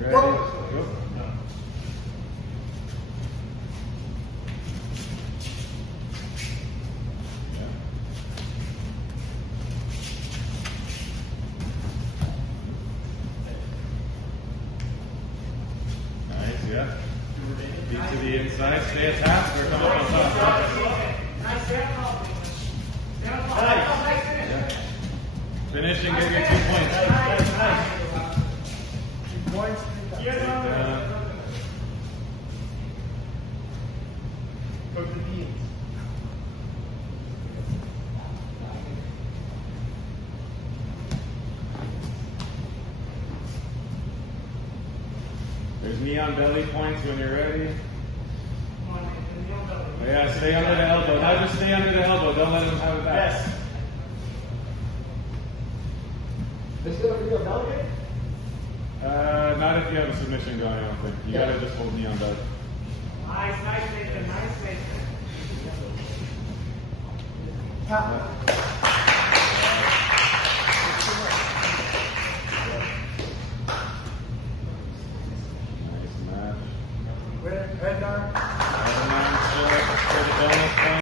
Ready? Go. Nice, yeah. Feet to the inside, stay attached, or come up on top. Yeah. Finish and get your 2 points. There's knee on belly points when you're ready. Oh, yeah, stay under the elbow. Now just stay under the elbow. Don't let them have it back. Yes. This is going to be a belly kick? Not if you have a submission going, I don't think. You gotta just hold knee on belly. Nice, Nathan. Nice, Nathan. Nice match. Head guard. Head down, for the bonus.